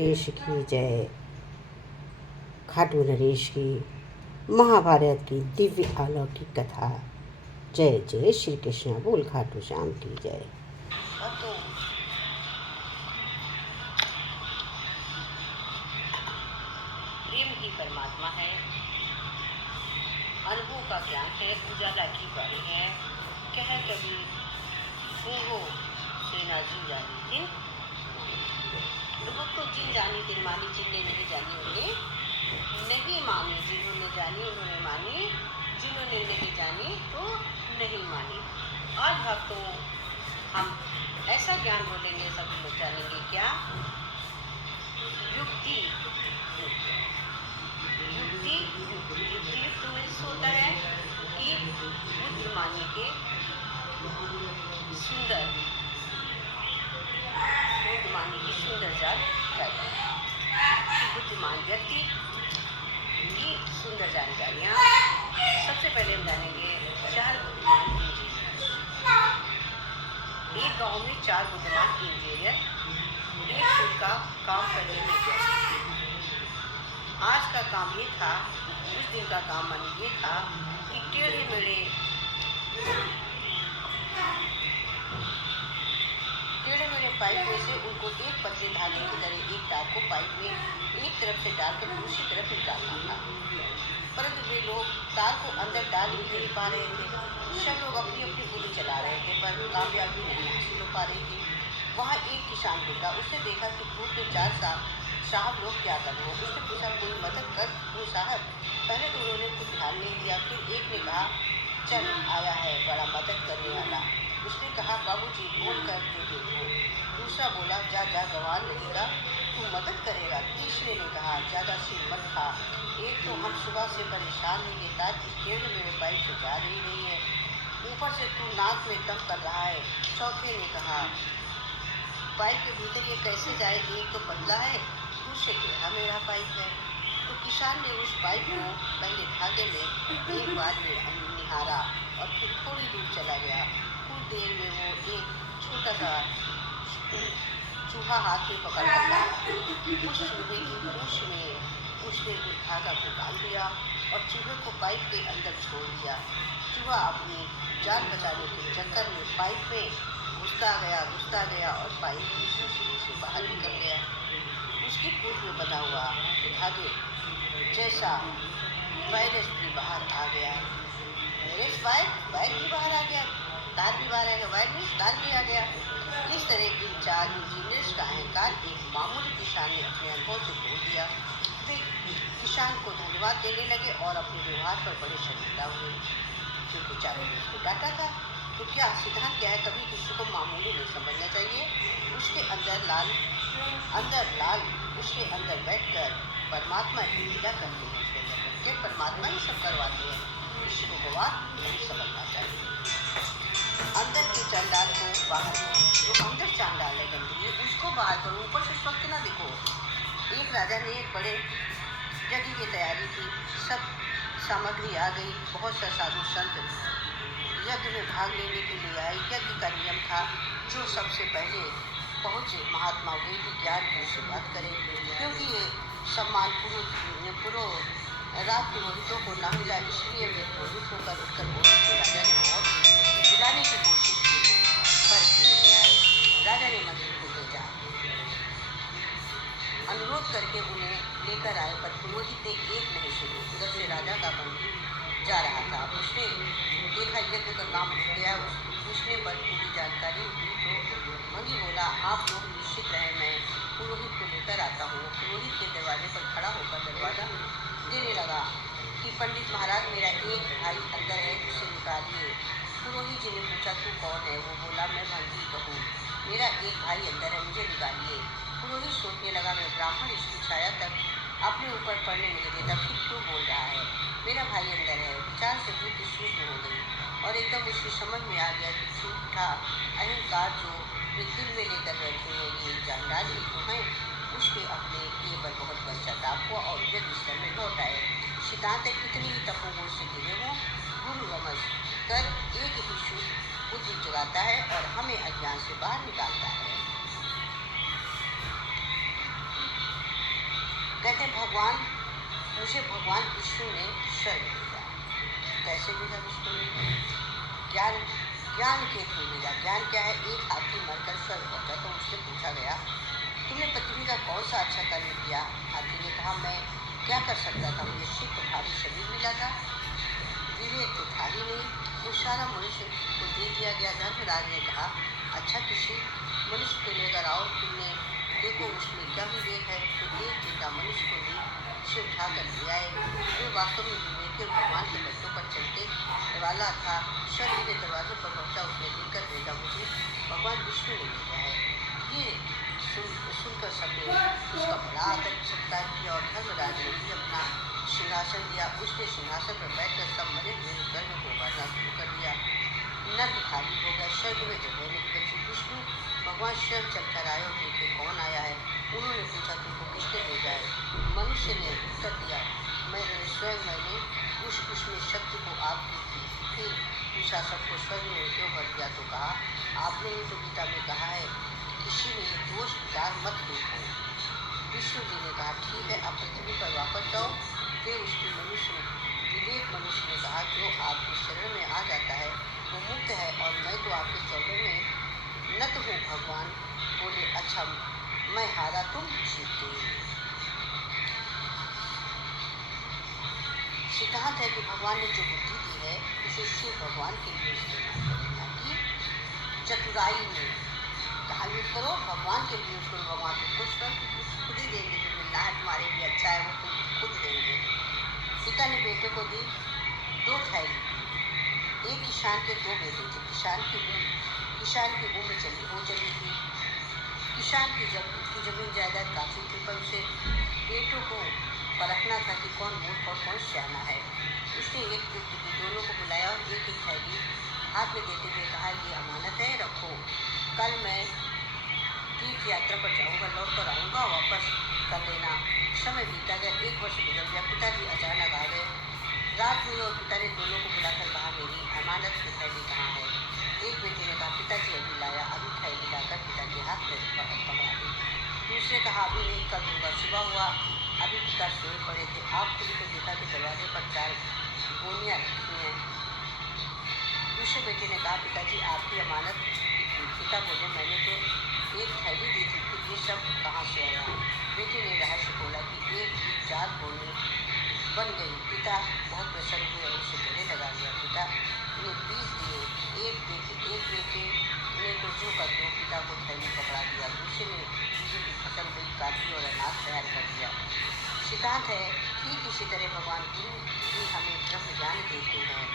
नरेश की जय। खाटू नरेश की महाभारत की दिव्य अलौकिक कथा। जय जय श्री कृष्ण। बोल खाटू श्याम की जय। प्रेम ही परमात्मा है, अनुभव का ज्ञान है, उजाला की बाणी है। कह कभी हो सेना जिन जानी दिन, लोगों को जिन जानी दिन मानी, जिनने नहीं जानी उन्हें नहीं मानी, जिन्होंने जानी उन्होंने मानी, जिन्होंने नहीं जानी तो नहीं मानी। आज भक्तों हम ऐसा ज्ञान बोलेंगे, सभी लोग जानेंगे क्या? युक्ति होता है कि बुद्धिमानी के सुंदर जाल जाती है। बुद्धिमान व्यक्ति की सुंदर जानकारियाँ। सबसे पहले हम जानेंगे 4 बुद्धिमान इंजीनियर। एक गांव में 4 बुद्धिमान इंजीनियर एक का काम करने में व्यस्त। आज का काम ये था, उस दिन का काम ये था कि टेढ़े मेढ़े पाइप में से उनको एक पतले धागे की तरह एक तार को पाइप में एक तरफ से डालकर दूसरी तरफ निकालना था। परंतु वे लोग तार को अंदर डाल ही नहीं पा रहे थे। सब लोग अपनी अपनी गोली चला रहे थे, पर कामयाबी नहीं हासिल हो पा रही थी। वहाँ एक किसान गुजरा, उसने देखा कि धूप में 4 साहब लोग क्या कर रहे हैं। उसने पूछा, कोई मदद कर दो साहब। पहले तो उन्होंने कुछ ध्यान नहीं दिया, फिर एक ने कहा, चल आया है बड़ा मदद करने वाला। उसने कहा, बाबूजी बोल कर जो देखो। दूसरा बोला, जा जा गंवार लगेगा, तू मदद करेगा। तीसरे ने कहा, ज्यादा सिर मत खा, एक तो हम सुबह से परेशान हैं, ये तार इस टेढ़े मेरे पाइप से जा रही नहीं है, ऊपर से तू नाक में दम कर रहा है। चौथे ने कहा, पाइप के भीतर ये कैसे जाए, एक तो पतला है, दूसरे टेढ़ा मेरा पाइप है। तो किसान ने उस पाइप को पहले धागे में एक बार निहारा और फिर थोड़ी दूर चला गया। कुछ देर में वो एक छोटा सा चूहा हाथ में पकड़ कर उस चूहे की पूंछ में उसने उस धागा को डाल दिया और चूहे को पाइप के अंदर छोड़ दिया। चूहा अपनी जान बचाने के चक्कर में पाइप में घुसता गया और पाइप दूसरे सिरे से बाहर निकल गया। उसकी पूंछ में बंधा हुआ धागे जैसा वायरस भी बाहर आ गया। वायर भी बाहर आ गया, तार भी बाहर आ गया, वायरस तार भी आ गया। इस तरह इन 4 इंजीनियर्स का अहंकार एक मामूली किसान ने अपने अनुभव से तोड़ दिया। वे किसान को धन्यवाद देने लगे और अपने व्यवहार पर बड़े शर्मिंदा हुए, क्योंकि चारों ने उसको डांटा था। तो क्या सिद्धांत क्या है? कभी किसी को मामूली नहीं समझना चाहिए। उसके अंदर लाल उसके अंदर बैठकर परमात्मा की लीला करते हैं। उसके अंदर बैठकर परमात्मा ही सब करवाते हैं। किसी को भगवान नहीं समझना चाहिए। अंदर के चांडाल को बाहर करो, जो अंदर चांडाल है गंदगी उसको बाहर करो, ऊपर से स्वच्छ ना दिखो। एक राजा ने एक बड़े यज्ञ की तैयारी की, सब सामग्री आ गई, बहुत सा साधु संत यज्ञ में भाग लेने के लिए आए। यज्ञ का नियम था, जो सबसे पहले पहुँचे महात्मा वे भी ज्ञान की शुरुआत करें, क्योंकि ये सम्मान राज पुरोहितों को न मिला। इसलिए वे पुरोहित होकर उत्तर के राजा ने बहुत दिलाने की कोशिश की, पर नहीं आए। राजा ने मंत्री को भेजा, अनुरोध करके उन्हें लेकर आए, पर पुरोहित ने एक नहीं सुनी। उधर से राजा का मंत्री जा रहा था, उसने देखा यज्ञ का काम हो गया। उसने पर पूरी जानकारी दी तो मंत्री बोला, आप लोग निश्चित रहे, मैं पुरोहित को लेकर आता हूँ। पुरोहित के दरवाजे पर खड़ा होकर दरवाजा देने लगा कि पंडित महाराज, मेरा एक भाई अंदर है, उसे निकालिए। पुरोहित जी ने पूछा, तू कौन है? वो बोला, मैं मंत्री कहूँ, मेरा एक भाई अंदर है, मुझे निकालिए। पुरोहित सोचने लगा, मैं ब्राह्मण इसकी छाया तक अपने ऊपर पड़ने नहीं देता, फिर क्यों बोल रहा है? मेरा भाई अंदर है। विचार से बुद्धि सूक्ष्म हो गई और एकदम उसकी समझ में आ गया कि झूठा अहंकार जो वे दिल में लेकर बैठे हैं, ये चांडाली तो हैं। उसके अपने ये पर बहुत पश्चाताप हुआ और यज्ञ स्थल में लौट आए। सिद्धांत कितनी ही तपोगुण से गिरे हों, गुरु रमज कर एक ही शुद्ध बुद्धि जगाता है और हमें अज्ञान से बाहर निकालता है। कहते भगवान मुझे भगवान विष्णु ने स्वर्ग भेजा। कैसे भेजा विष्णु ने? ज्ञान ज्ञान के थ्रू भेजा। ज्ञान क्या है? एक हाथी मरकर स्वर्ग पहुंचा तो उससे पूछा गया तुमने पृथ्वी का कौन सा अच्छा कर्म किया? हाथी ने कहा मैं क्या कर सकता था, मुझे शीघ्र भारी शरीर मिला था, विवेक तो था ही नहीं, वो सारा मनुष्य को दे दिया गया। धर्मराज ने कहा अच्छा किसी मनुष्य को लेकर आओ, तुमने देखो उसमें क्या विवेक है। तो एक नेता मनुष्य को से उठाकर ले आए जो वास्तव में विवेक और भगवान के बच्चों पर चलते वाला था। स्वर्ग के दरवाजे पर पहुंचा, उसने लिखकर भेजा मुझे भगवान विष्णु ने भेजा है। ये सुनकर सबने उसका बड़ा आदर सत्कार किया और धर्मराज ने भी अपना सिंहासन दिया। उसने सिंहासन पर बैठकर सब मरे हुए स्वर्ग को भरना शुरू कर दिया। नर्क खाली हो गया, स्वर्ग में जगह नहीं बची। विष्णु भगवान स्वयं चलकर आए और देखे कौन आया है। उन्होंने पूछा तुमको किसने भेजा है? मनुष्य ने उत्तर दिया मैंने उसमें शक्ति को आप दी थी। फिर पूछा सबको स्वर्ग में क्यों भर दिया? तो कहा आपने ही तो गीता में कहा है किसी में ये दोष विचार मत देखो। विष्णु जी ने कहा ठीक है, आप पृथ्वी पर वापस जाओ। फिर उसकी विवेक मनुष्य ने कहा जो आपके शरण में आ जाता है वो मुक्त है और मैं तो आपके चरण में नत हूँ। भगवान बोले अच्छा मैं हारा तुम जीते। सिद्धांत है कि भगवान ने जो बुद्धि दी है उसे शिव भगवान के लिए इस्तेमाल करो, ना कि चतुराई में। कहा यूज करो भगवान के लिए यूज करो। भगवान को खुश कर खुद ही देंगे, जो मिलना है तुम्हारे लिए अच्छा है वो तुम खुद देंगे। पिता ने बेटे को दी 2 थैली। एक किसान के 2 बेटे थे। किसान की उम्र चली थी। किसान की जमीन जायदाद काफी थी, पर उसे बेटों को परखना था कि कौन मूर्ख और कौन सियाना है। उसने एक युक्त की दोनों को बुलाया और एक थैली हाथ में देते हुए कहा ये अमानत है, रखो, कल मैं तीर्थ यात्रा पर जाऊंगा, लौट कर आऊंगा, वापस कर देना। समय बीता गया, 1 वर्ष गुजर गया। पिताजी अचानक आ गए। रात हुई और पिता ने दोनों को बुलाकर कहा मेरी अमानत की थैली कहाँ है? एक बेटे ने कहा पिताजी अभी लाया। अभी थैली लाकर पिता के हाथ में पकड़ा दी। दूसरे कहा अभी नहीं, कर दूंगा। सुबह हुआ, अभी पिता सोए पड़े थे। आँख खुली तो देखा कि दरवाजे पर 4 गोनियाँ रखी हैं। दूसरे बेटे ने कहा पिताजी आपकी अमानत कितनी? पिता बोले मैंने तो एक थैली दी थी, फिर ये सब कहाँ से आया? बेटे ने रहस्य बोला कि एक की 4 गोनी बन गई। पिता बहुत प्रसन्न हुए और उसे गले लगा लिया। पिता ने 20 दिए। एक बेटे ने तो जो कर दो, पिता को थैली पकड़ा दिया। दूसरे ने बीजों की फसल हुई, काटी और अनाज तैयार कर दिया। सिद्धांत है ठीक इसी तरह भगवान गुरु भी हमें ब्रह्म ज्ञान देते हैं,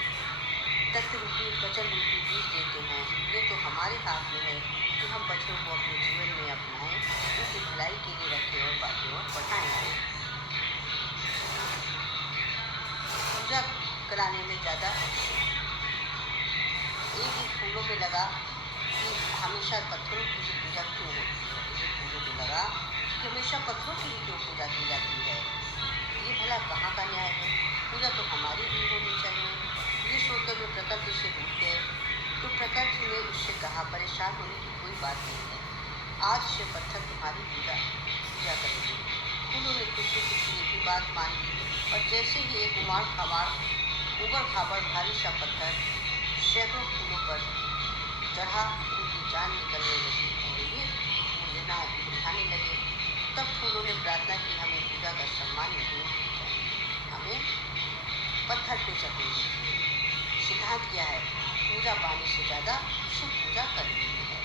तत्व रूपी वचन रूपी बीज देते हैं। ये तो हमारे हाथ में है कि हम बच्चों को अपने जीवन में अपनाएं, उनकी भलाई के लिए रखें और बातें और पढ़ाएं। पूजा कराने में ज़्यादा एक ही फूलों में लगा कि हमेशा पत्थरों की ही पूजा क्यों होती है? एक फूलों में लगा कि हमेशा पत्थरों की ही क्यों पूजा की जाती है? ये भला कहाँ का न्याय है? पूजा तो हमारी भी होनी चाहिए। ये सोचकर जो प्रकृति से रूठ गए तो प्रकृति ने उससे कहा परेशान होने की कोई बात नहीं है, आज से पत्थर तुम्हारी पूजा करेंगे। फूलों ने खुशी खुशी एक ही बात मान ली और जैसे ही एक उबड़ खाबड़ भारी सा पत्थर सैकड़ों फूलों पर चढ़ा, उनकी जान निकलने लगी और ये उठाने लगे। तब फूलों ने प्रार्थना की हमें पूजा का सम्मान नहीं चाहिए, हमें पत्थर पे चढ़ने दीजिए। सिद्धांत क्या है? पूजा पाने से ज़्यादा शिव पूजा करनी है।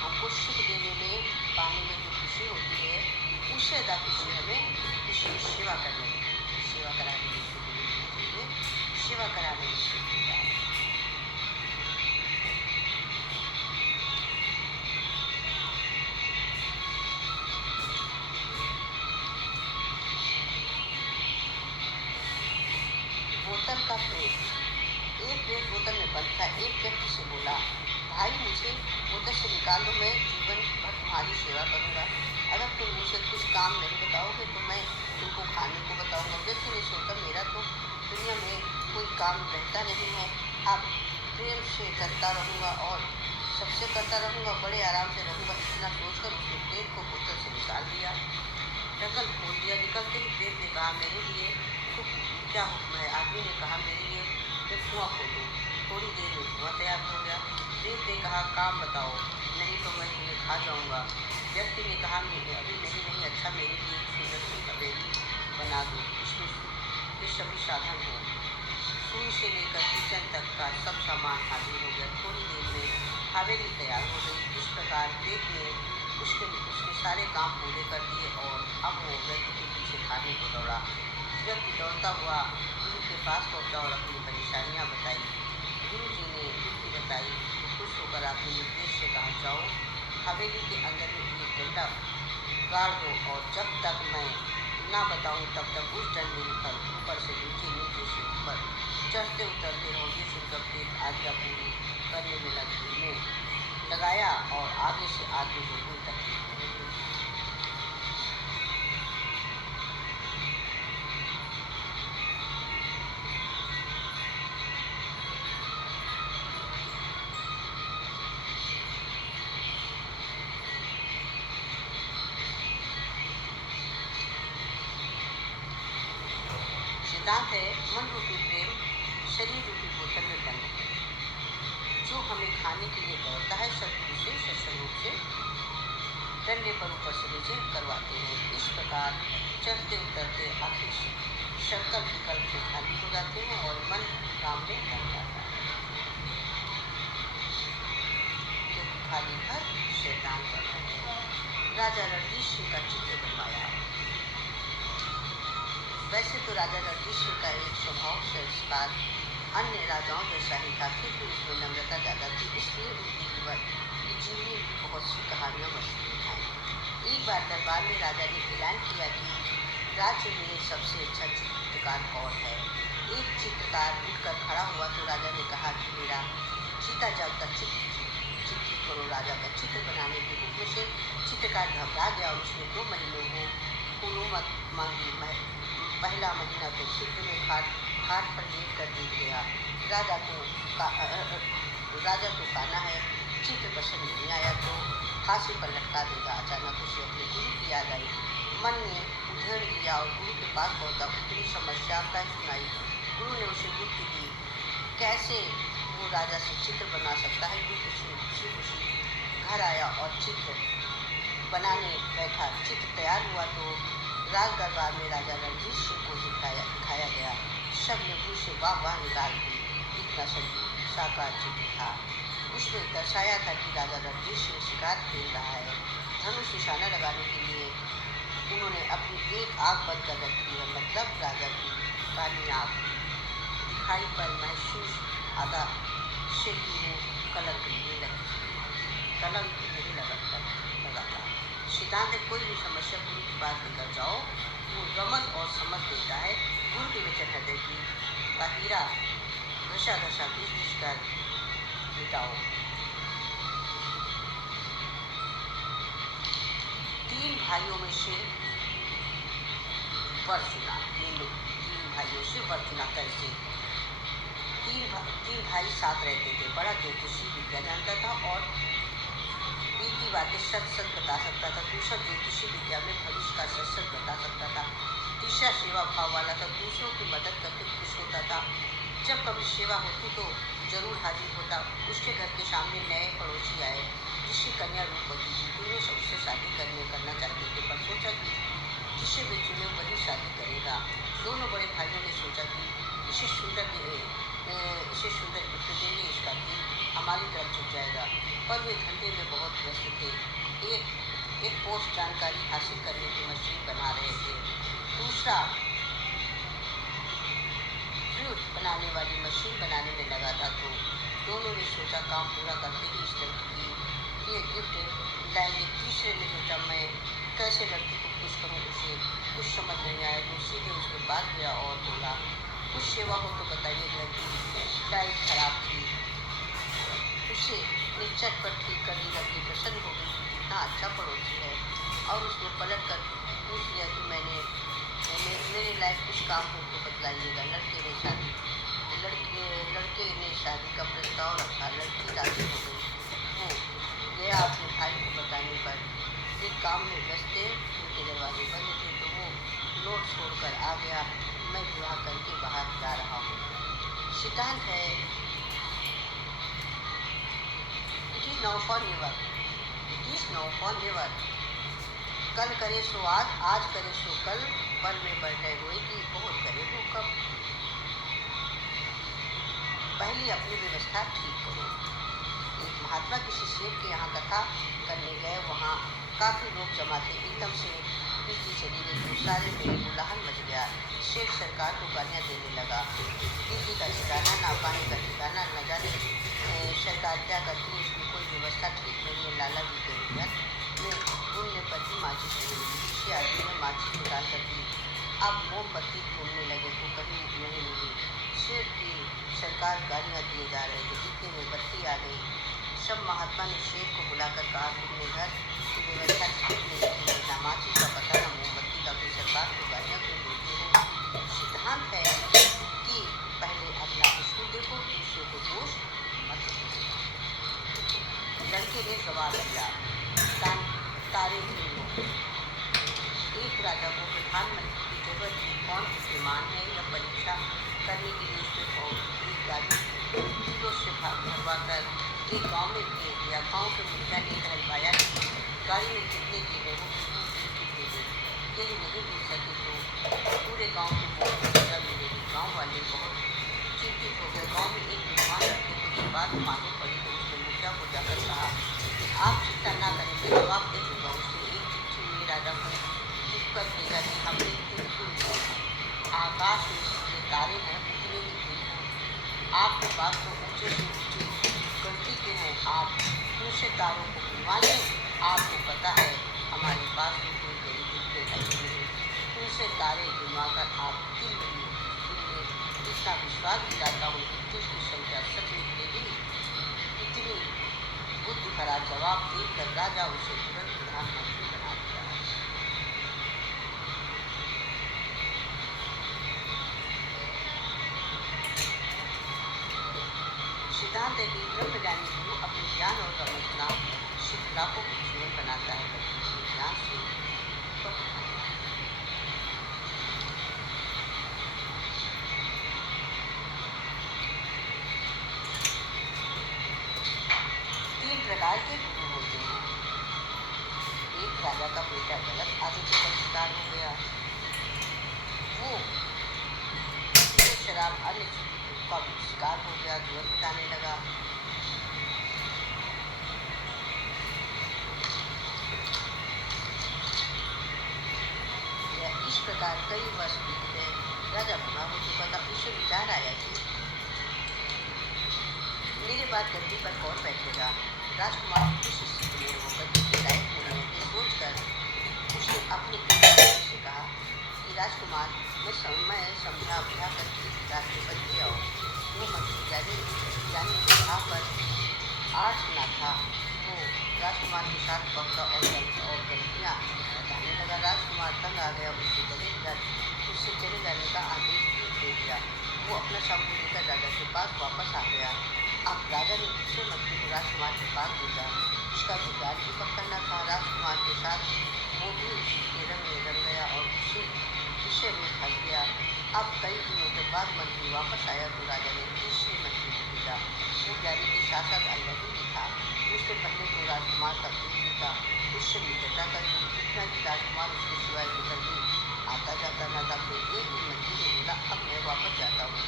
हमको सुख देने में पाने में जो खुशी होती है उससे ज़्यादा खुशी हमें किसी की सेवा करने में, सेवा कराने में चाहिए। सेवा कराने में सुख मिलता है। बोतल का प्रेम। एक प्रेम बोतल में बंद था। एक व्यक्ति से बोला भाई मुझे बोतल से निकाल दो, मैं जीवन भर तुम्हारी सेवा करूँगा। अगर तुम मुझे कुछ काम नहीं बताओगे तो मैं तुमको खाने को बताऊँगा। व्यक्ति ने सोचा मेरा तो दुनिया में कोई काम रहता नहीं है, अब प्रेम से करता रहूँगा और सबसे करता रहूँगा, बड़े आराम से रहूँगा, इतना सोचकर उसने प्लेट को बोतल से निकाल दिया। ढक्कन खोल दिया। निकलते ही प्लेट ने कहा, मेरे लिए तो क्या हुक्म है? आदमी ने कहा, मेरे लिए मैं धुआं खोलूँ। थोड़ी देर में धुआं तैयार हो गया। प्लेट ने कहा, काम बताओ, नहीं तो मैं तुम्हें खा जाऊँगा। व्यक्ति ने कहा, अभी नहीं, अच्छा मेरे लिए एक सुंदर सी हवेली बना दो, इसमें ये सभी साधन हो। सुई से लेकर किचन तक का सब सामान हाजिर हो गया। थोड़ी देर में हवेली तैयार हो गई। इस प्रकार प्लेट ने उसके सारे काम पूरे कर दिए और अब वो व्यक्ति के पीछे खाने को दौड़ा। व्यक्ति दौड़ता हुआ गुरु के पास पहुंचा और अपनी परेशानियां बताई। गुरु जी ने युक्ति बताई तो खुश होकर आपने निर्देश से कहा, जाओ हवेली के अंदर में एक डंडा गाड़ दो और जब तक मैं ना बताऊं तब तक उस डंडे पर ऊपर से नीचे, नीचे से ऊपर चढ़ते उतरते रहो। ये सुनकर प्लेट आज्ञा पूरी करने में लगाया और आगे से आगे बढ़ने तक। सिद्धांत है, मन रूपी प्रेम शरीर रूपी बोतल में बंद है। जो हमें खाने के लिए दौड़ता है, सदगुरु से सत्संग रूप से डंडे पर ऊपर से नीचे करवाते हैं। इस प्रकार चढ़ते उतरते आखिर संकल्प विकल्प से खाली हो जाते हैं और मन काम में लग जाता है। क्योंकि खाली घर शैतान पर है। राजा रणजीत सिंह का चित्र बनवाया। वैसे तो राजा रणजीत सिंह का एक स्वभाव संस्कार अन्य राजाओं जैसा ही था, फिर भी उसमें नम्रता ज़्यादा थी, इसलिए उनकी जीवनी की बहुत सी कहानियाँ मशहूर हैं। एक बार दरबार में राजा ने ऐलान किया कि राज्य में सबसे अच्छा चित्रकार कौन है। एक चित्रकार उठकर खड़ा हुआ तो राजा ने कहा कि मेरा चीता जाग का चित्र करो। राजा का चित्र बनाने के हुक्म से चित्रकार घबरा गया और उसने 2 महीनों को अनुमत मांगी। पहला महीना तो चित्र में खाट पर लेट कर बीत गया। राजा तो काना है, चित्र पसंद नहीं आया तो फांसी पर लटका देगा। अचानक उसे अपने गुरु की याद आई। मन ने उधेड़ लिया और गुरु के पास पहुंचा। उतनी समस्या कह सुनाई। गुरु ने उसे युक्ति दी, कैसे वो राजा से चित्र बना सकता है। युक्ति से खुशी घर आया और चित्र बनाने बैठा। चित्र तैयार हुआ तो राज दरबार में राजा रणजीत सिंह को दिखाया गया। सब ने मुँह से वाह निकाल दी। इतना साकार चित्र था। उसमें दर्शाया था कि राजा रणजीत सिंह शिकार खेल रहा है। धनुष निशाना लगाने के लिए उन्होंने अपनी एक आँख बंद कर रखी है, मतलब राजा की काली आँख। दिखाई पर महसूस आता से कि वो कलंक नहीं लगा था। सिद्धांत है, कोई भी समस्या गुरु के पास लेकर जाओ, वो रमन और समझ देता है। गुरु के वचन हृदय की का हीरा घसा घिस कर मिटाओ। 3 भाइयों में से वर चुना। 3 भाइयों से वर चुना। कैसे? 3 भाई साथ रहते थे। बड़ा ज्योतिषी विद्या जानता था और बीती बातें सच बता सकता था। दूसरा ज्योतिषी विद्या में भविष्य का सच बता सकता था। तीसरा सेवा भाव वाला था, दूसरों की मदद करके खुश होता था। जब कभी सेवा होती तो जरूर हाजिर होता। उसके घर के सामने नए पड़ोसी आए जिसकी कन्या रूपवती थी। दोनों सबसे शादी करना चाहते थे, पर सोचा कि जिसे वे चुने वही शादी करेगा। दोनों बड़े भाइयों ने सोचा कि इसे सुंदर गिफ्ट देंगे, इसका दिल हमारी तरफ झुक जाएगा। पर वे धंधे में बहुत व्यस्त थे। एक पोस्ट जानकारी हासिल करने की मशीन बना रहे थे, दूसरा फ्लूट बनाने वाली मशीन बनाने में लगा था। तो दोनों ने सोचा काम पूरा करते ही इस लड़की के लिए गिफ्ट लाएंगे। तीसरे ने सोचा मैं कैसे लड़की को खुश करूँ, उसे कुछ समझ नहीं आया तो सीधे उसके पास गया और बोला, कुछ सेवा हो तो बताइए। लड़की की लाइट खराब थी, उसे झटपट ठीक कर दी। लड़की प्रसन्न हो गई, कितना अच्छा पड़ोसी है, और उसने पलट कर पूछ लिया कि मेरे लायक कुछ काम हो तो बतलाइएगा। लड़के ने शादी का प्रस्ताव रखा। लड़की राजी हो गई। वो काम में व्यस्त थे, उनके दरवाजे बंद थे, तो वो नोट छोड़कर आ गया, मैं विवाह करके बाहर जा रहा हूँ। सिद्धांत है, it is now for never, it is now for never. कल करे सो आज, आज करे सो कल, पल में बैठे हुए कि बहुत करे वो कब। पहले अपनी व्यवस्था ठीक करो। एक महात्मा किसी सेठ के यहाँ कथा करने गए, वहाँ काफी लोग जमा थे। एकदम से बिजली चली गई तो सारे में कोलाहल मच गया। सेठ सरकार को गालियाँ देने लगा, बिजली का ठिकाना ना, पानी का ठिकाना न जाने सरकार क्या करती है, इसमें कोई व्यवस्था ठीक नहीं है। लाला जी के रुपया में ढूंढने पर भी माचिस नहीं मिली। किसी आदमी ने माचिस निकाल कर दी, अब मोमबत्ती ढूंढने लगे तो कहीं नहीं मिली। सेठ की सरकार गालियाँ दिए जा रहे थे, इतने में बत्ती आ गई। सब महात्मा ने शेर को बुलाकर कहा, तुमने घर की व्यवस्था ठीक नहीं की है, ना माचिस का पता ना मोमबत्ती का, फिर सरकार को गालियाँ क्यों देते हो। सिद्धांत है कि पहले अपना उसूल देखो, दूसरों को दोष मत दो। लड़के ने जवाब दिया, तारे ही हो। एक राजा को प्रधानमंत्री की जरूरत थी, कौन बुद्धिमान है यह परीक्षा करने के लिए उसने एक गाड़ी किलो से भरवा कर एक गाँव में भेज दिया। गाँव के मुखिया ने कहलवाया कि गाड़ी में कितने दिन है, वो दे दे, यदि नहीं मिल सके तो पूरे गाँव के लोगों को सजा मिलेगी। गाँव वाले बहुत चिंतित हो गए। गाँव में एक विद्वान रखते थे, ये बात मालूम पड़ी तो उसने मुखिया को जाकर कहा, आप चिंता ना करें, मैं जवाब दे दूंगा। उसने एक चिट्ठी में राजा को लिखकर भेजा कि हमने बिल्कुल आकाश में जितने तारे हैं उतने ही दिन हैं, आपके पास तो ऊंचे से ऊंचे गलती के हैं, आप दूसरे तारों को गिनवा लें। आपको पता है हमारे पास तो कोई गरीबी नहीं है, दूसरे तारे गिनवा कर आप दिल में इतना विश्वास दिलाता हूँ कि दिल की संख्या सच निकलेगी। इतनी बुद्धि भरा जवाब देकर राजा उसे तुरंत प्रधानमंत्री बना दिया। सिद्धांत है कि ब्रह्मज्ञानी गुरु अपने ज्ञान और समझना सिर्फ लाखों के जीवन बनाता है, बल्कि अपने ज्ञान से तीन प्रकार के गुरु होते हैं। एक राजा का बेटा गलत आदतों का शिकार हो गया, वो शराब अन्य का शिकार हो गया, जुआ पिटाने लगा। इस प्रकार कई वर्ष बीत गए। राजा बूढ़ा हो चुका था। उसे विचार आया कि मेरे बाद गद्दी पर कौन बैठेगा। राजकुमार किस स्थिति में वो गद्दी के लायक नहीं है, ये सोचकर उसने अपने से कहा कि राजकुमार, मैं समझा बुझा कर इस रास्ते पर ले आओ। वो मंत्री यानी बुढ़ा पर आज न था, वो राजकुमार के साथ पक्का और गलतियाँ बताने लगा। राजकुमार तंग आ गया, उससे चले जाने का आदेश दे दिया। वो अपना शब्द लेकर राजा के पास वापस आ गया। अब राजा ने दूसरे मंत्री को राजकुमार के पास भेजा, उसका गुजार भी पक्का न था। राजकुमार के साथ वो भी उसी के रंग में रंग गया और उसी विषय में फंस गया। अब कई दिनों के बाद मंत्री वापस आया तो राजा ने तीसरे मंत्री को भेजा। वो जारी के साथ साथ अलग ही था। उससे पहले तो राजकुमार का दूध भी था, उससे मित्रता कर दी, इतना कि राजकुमार उसके सिवाय किधर भी आता जाता न था। फिर एक दिन मंत्री ने बोला, अब मैं वापस जाता हूँ।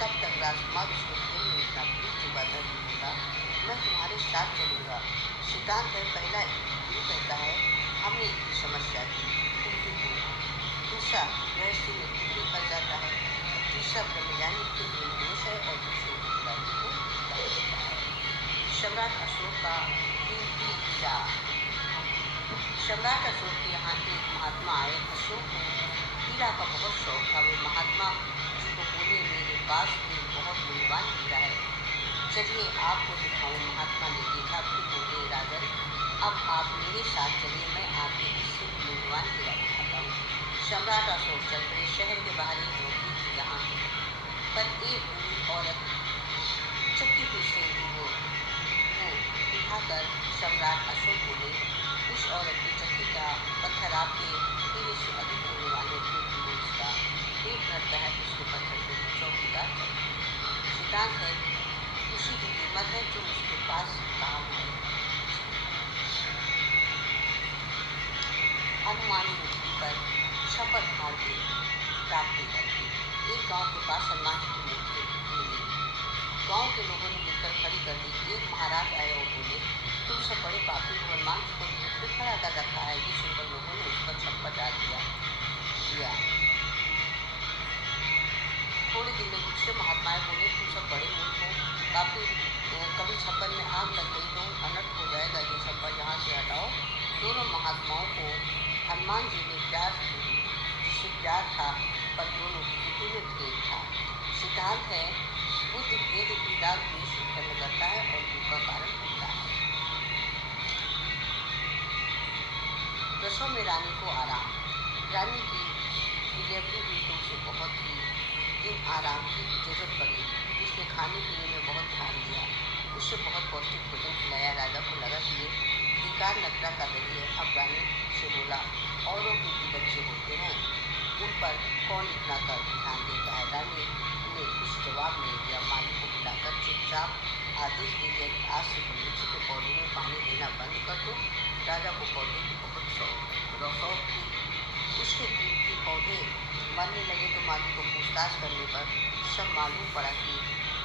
तब तक राजकुमार उसको दिल में इतना प्रीत चुका था कि बोला, मैं तुम्हारे साथ चलूँगा। सिद्धांत है, पहला गुरु कहता है, हमने इतनी समस्या की, तुम भी हो। दूसरा, गृहस्थी में तुम भी फंस जाता है। तीसरा, ब्रह्मज्ञानी के लिए दोष है और दूसरे को बुराई को देता है। सम्राट अशोक का कीर्ति हीरा। सम्राट अशोक के यहाँ एक महात्मा आए। अशोक को हीरा का बहुत शौक था। वे महात्मा जी को बोले, मेरे पास एक बहुत मूल्यवान हीरा है, चलिए आपको दिखाऊं। महात्मा ने देखा, फिर बोले, राजन, अब आप मेरे साथ चलिए, मैं आपके इससे मूल्यवान हीरा दिखाता हूँ। सम्राट अशोक चल पड़े। शहर के बाहर एक झोपड़ी थी, जहाँ पर एक बूढ़ी औरत चक्की पीस रही थी। वो दिखाकर सम्राट अशोक बोले, उस औरत की चक्की का शराब के पीने से अधिक होने वाले पेट का पेट भरता है, उसके पत्थर पे चौकीदार सिद्धांत है उसी की कीमत है जो उसके पास काम है। हनुमान मूर्ति पर शपथ भार के प्राप्ति करके एक गांव के पास हनुमान जी की मूर्ति मिली। गांव के लोगों ने मिलकर खड़ी कर दी। एक महाराज आए और बोले, तुम सब बड़े पापी हो, हनुमान जी को धूप में खड़ा कर रखा है। ये सुनकर लोगों ने उस पर छप्पर डाल दिया। थोड़े दिन में दूसरे महात्माएं बोले, तुम सब बड़े मूर्ख हो, कभी छप्पर में आग लग गई तो अनर्थ हो जाएगा, ये छप्पर यहाँ से हटाओ। दोनों महात्माओं को हनुमान जी ने जिससे प्यार था, पर दोनों की बुद्धि में भेद था। सिद्धांत है बुद्धि भेद पीड़ा द्वेष उत्पन्न करता है और दुख का कारण बनता है। रसों में रानी को आराम। रानी की डिलीवरी हुई तो उसे बहुत ही दिन आराम की जरूरत पड़ी। उसने खाने पीने में बहुत ध्यान दिया, उससे बहुत पौष्टिक भोजन खिलाया। राजा को लगा कि ये बेकार नखरा कर रही है। अब रानी से बोला, औरों के भी बच्चे होते हैं, उन पर कौन इतना कर ध्यान देता है। रानी ने कुछ जवाब नहीं दिया। माली को बुलाकर चुपचाप आदेश दे दिया कि आज से बगीचे के पौधे में पानी देना बंद कर दो। राजा को पौधे की बहुत शौक थी। उसके कीमती पौधे मरने लगे तो माली को पूछताछ करने पर सब मालूम पड़ा कि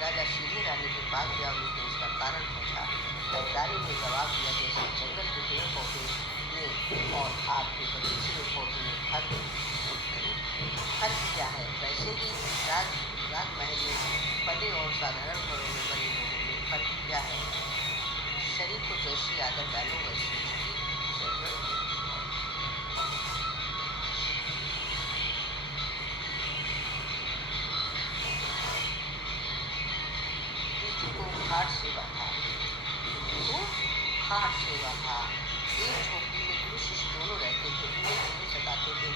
राजा सीधे रानी के पास गया और उसने इसका कारण पूछा। तब रानी ने जवाब दिया, जैसे जंगल के पेड़ पौधे में और आपके बगीचे के पौधे में फर्क क्या है, वैसे ही राजमहल में पले और साधारण घरों में बड़े लोगों में फर्क क्या है। शरीर को जैसी आदत डालो वैसी उसकी जरूरत है। खाट से बांधा। एक झोपड़ी में गुरु शिष्य दोनों रहते थे। उन्हें बिल्ली सताते थे।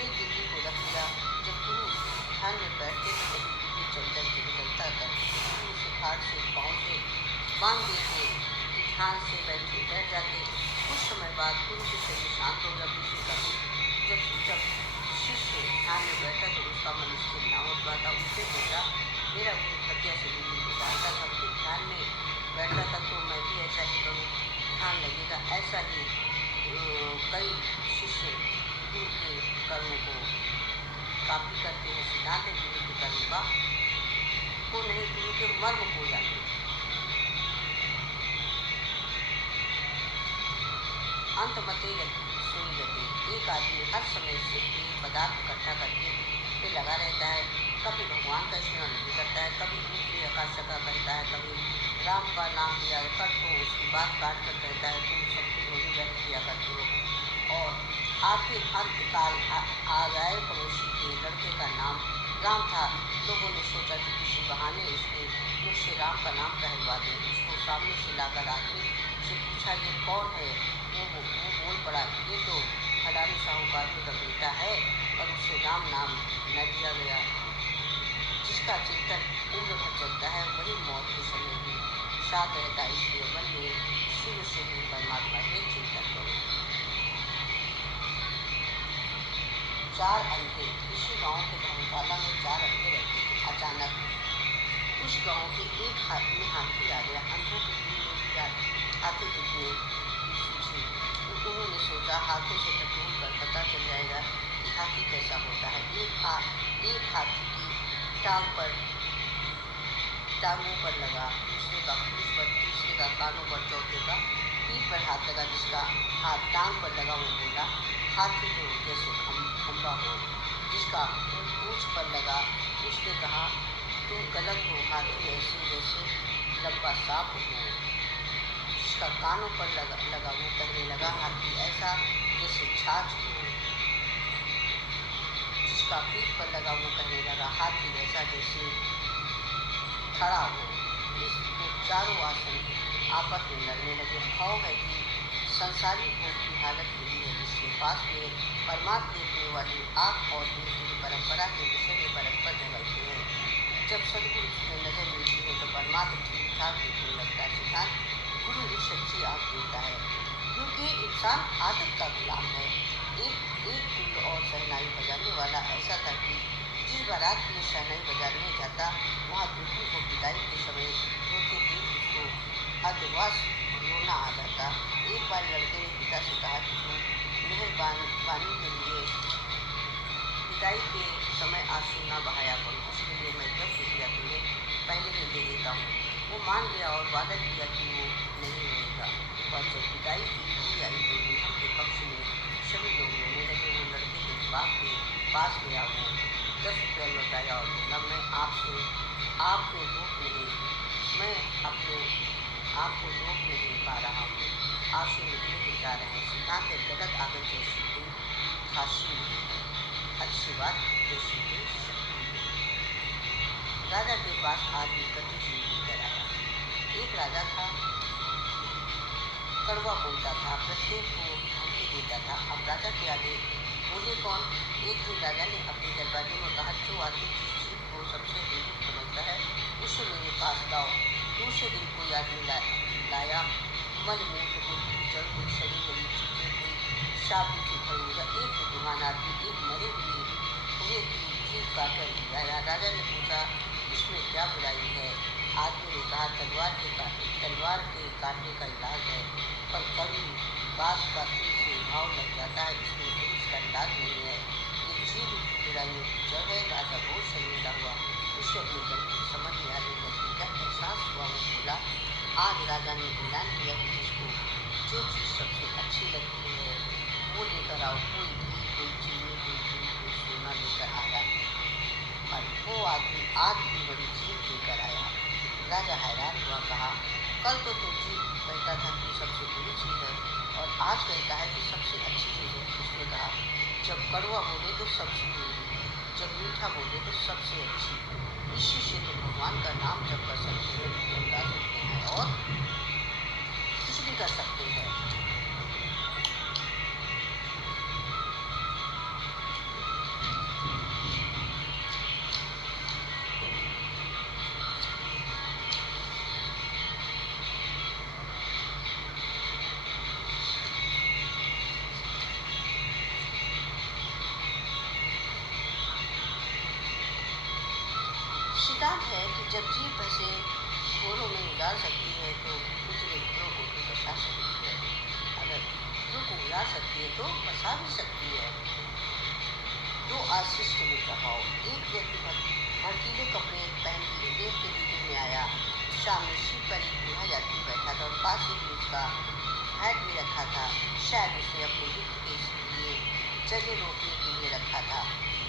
एक बिल्ली को रख लिया। जब गुरु ध्यान में बैठते थे तभी बिल्ली चलता करती थी। गुरु उसे खाट से पाँव से बांध देते कि ध्यान से बैठ जाते। कुछ समय बाद गुरु के शरीर शांत हो गया। बिल्ली का जब शिष्य ध्यान में बैठा तो उसका मन स्थिर न हो पाता। उससे बोला, मेरा गुरु हत्या से बिल्ली को डालता था, फिर ध्यान में बैठा था तो मैं भी ऐसा ही करूँ, ध्यान लगेगा। ऐसा ही कई शिष्य गुरु के कर्मों को कॉपी करते हैं। सिद्धांत है गुरु के कर्म को नहीं, गुरु के मर्म को जाते। अंत मते सोई रहते। एक आदमी हर समय से एक पदार्थ इकट्ठा करके पे लगा रहता है। कभी भगवान का स्मरण नहीं करता है, कभी दूसरी आकाश का कहता है, कभी राम का नाम लिया कर तो उसकी बात काट कर कहता है, तुम सबको वही व्यक्त किया करते हो। और आखिर अंतकाल आ गए। पड़ोसी के लड़के का नाम राम था। लोगों ने सोचा कि किसी बहाने उसके मुझ से राम का नाम कहलवा दें। उसको सामने से लाकर आदमी से पूछा, ये कौन है। वो बोल पड़ा, ये तो फलानी साहूकार का बेटा है, पर उससे राम नाम न दिया गया। जिसका चिंतन उम्र भर चलता है वही मौत के समय भी साथ रहता है। इसलिए मन में शिव से ही परमात्मा के चिंतन करो। चार अंधे। किसी गांव के धर्मशाला में चार अंधे रहते थे। अचानक उस गांव के एक हाथी में हाथी आ गया। अंधों के दिल में भी हाथी दिखने की सूझी। उन्होंने सोचा, हाथों से टटोल कर पता चल जाएगा कि हाथी कैसा होता है। एक हाथी की टांगों पर लगा, दूसरे का पूंछ पर, तीसरे का कानों पर, चौथे का पीठ पर हाथ लगा। जिसका हाथ टांग पर लगा वो बोला, हाथी तो जैसे खंबा हो। जिसका पूंछ पर लगा उसने कहा, तुम गलत हो, हाथी ऐसे जैसे लंबा सांप हो। जिसका कानों पर लगा वो कहने लगा, हाथी ऐसा जैसे छाछ हो। जिसका पीठ पर लगा वो कहने लगा, हाथी ऐसा जैसे खड़ा हो। इस चारों आसन आपस में लड़ने लगे। भाव है कि संसारी भोग की हालत यही है, जिसके पास में परमात्मा देखने वाली आँख और दिल की परंपरा के विषय में परस्पर झगड़ते हैं। जब सदगुरु में नजर मिलती है तो परमात्मा ठीक ठाक दिखने लगता है। सिद्धांत गुरु ही सच्ची आँख देता है, क्योंकि इंसान आदत का गुलाम है। एक एक धुन और शहनाई बजाने वाला ऐसा था कि जिस बारात में शहनाई बजाने जाता वहाँ दुल्हन को विदाई के समय रोते देख उसको अधवास रोना आ जाता। एक बार लड़के ने पिता से कहा कि तुम मेहरबानी के लिए विदाई के समय आंसू न बहाया करो, उसके लिए मैं 10 रुपया तुम्हें पहले ही दे देता हूँ। वो मान गया और वादा किया कि वो नहीं रोएगा। पर जब विदाई की घड़ी आई तो दुल्हन के पक्ष में सभी लोग रोने लगे। वो लड़के के बाप के पास गया, वो 10 रुपया लौटाया और बोला, मैं अपने आप को रोक नहीं पा रहा हूँ, आंसू निकले ही जा रहे हैं। सिद्धांत है, गलत आदत जैसी कोई खासी नहीं है, अच्छी बात जैसी कोई शक्ति है। राजा के पास आदमी कभी जीव लेकर आया। एक राजा था, कड़वा बोलता था, प्रत्येक को धमकी देता था। अब राजा के आगे बोले कौन? एक दिन राजा ने अपने दरबारी में कहा, जो आदमी जिस चीज को सबसे बेहूद समझता है उसे मेरे पास लाओ। दूसरे दिन कोई आदमी लाया मलमूत्र, कोई कीचड़, कोई सड़ी गली चीजें, कोई शादी की खरबूजा। एक बुद्धिमान आदमी एक मरे हुए की जीभ काटकर ले आया। राजा ने पूछा, इसमें क्या बुराई है? आदमी ने कहा, तलवार के काटने का इलाज है, पर कभी बात का दिल से घाव लग जाता है, इसमें कोई इसका इलाज नहीं है, ये जीभ की बुराइयों की जड़ है। राजा बहुत शर्मिंदा हुआ, उसे अपनी गलती समझ में आने लगी। जब एहसास हुआ वो बोला, आज राजा ने ऐलान किया कि जिसको जो चीज़ सबसे अच्छी लगती है वो लेकर आओ। कोई घी, कोई चीनी, कोई दूध, कोई सोना लेकर आया, और वो आदमी आज भी बड़ी चीज लेकर आया। राजा हैरान हुआ, कहा, कल तो तुम जी कहता था कि सबसे बुरी चीज है और आज कहता है कि सबसे अच्छी चीज है। उसने कहा, जब कड़वा बोले तो सबसे बुरी, जब मीठा बोले तो सबसे अच्छी। इसी से तो भगवान का नाम जप कर सकते हैं, भजन गा सकते हैं और कुछ भी कर सकते हैं। सिद्धांत है कि जब जीभ ऐसे घोरों में उड़ाल सकती है तो दूसरे घोरों को भी बचा सकती है। अगर घोरों को उड़ा सकती है तो बचा भी सकती है। दो आशिष्ट में प्रभाव। एक व्यक्ति भड़कीले कपड़े पहन के देव के दीदी में आया। सामने सीट पर एक बूढ़ा यात्री बैठा था और पास ही उसका हैट भी रखा था। शायद उसने अपने युद्ध के लिए जगह रोकने के लिए रखा था।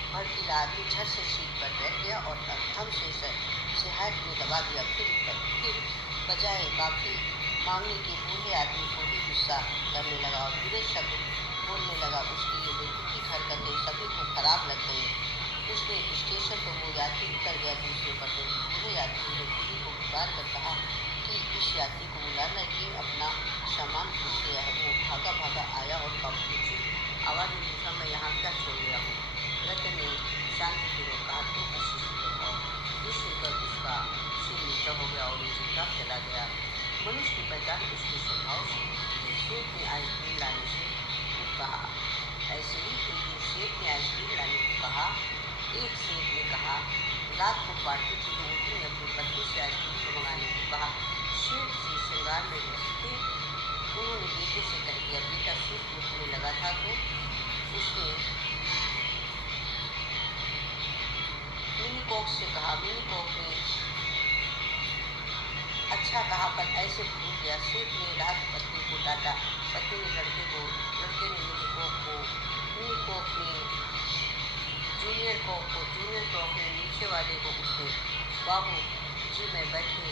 भड़कीला आदमी झट से सीट पर बैठ गया और थम से हैट में दबा दिया। फिर बजाय काफी मांगने के बूढ़े आदमी को भी गुस्सा करने लगा और बुरे शब्द बोलने लगा। उसकी ये बेतुकी हरकतें सभी को खराब लग गई। उसने स्टेशन पर वो यात्री उतर गया। दूसरे पटरी बूढ़े यात्री ने बूढ़ी को पुकार कर कहा कि इस यात्री को बुलाना कि अपना सामान भूल गया है। वो भागा भागा आया और काबूची आवाज में पूछा, मैं यहाँ क्या छोड़ गया हूँ? रतन ने शांतिपूर्वक कहा, तो आशीष बताओ। ये सुनकर उसका सिर नीचा हो गया और वो चुपचाप चला गया। मनुष्य की पहचान उसके स्वभाव से होती है। सेठ ने आइसक्रीम लाने से कहा। ऐसे ही एक दिन सेठ ने आइसक्रीम लाने को कहा। एक सेठ ने कहा, रात को पार्टी थी तो उसी ने अपनी पत्नी से आइसक्रीम को मंगाने को कहा। सेठ जी श्रृंगार में व्यस्त थे। उन्होंने बेटे से कह दिया। बेटा सूट टूटने लगा था तो उसने मिनी कोक से कहा। मिनी कोक ने अच्छा कहा पर ऐसे भूल गया। सेठ ने रात पत्नी को डांटा। पत्नी ने लड़के ने मिनी कोक ने जूनियर कोक ने नीचे वाले को उसने बाबू जी में बैठे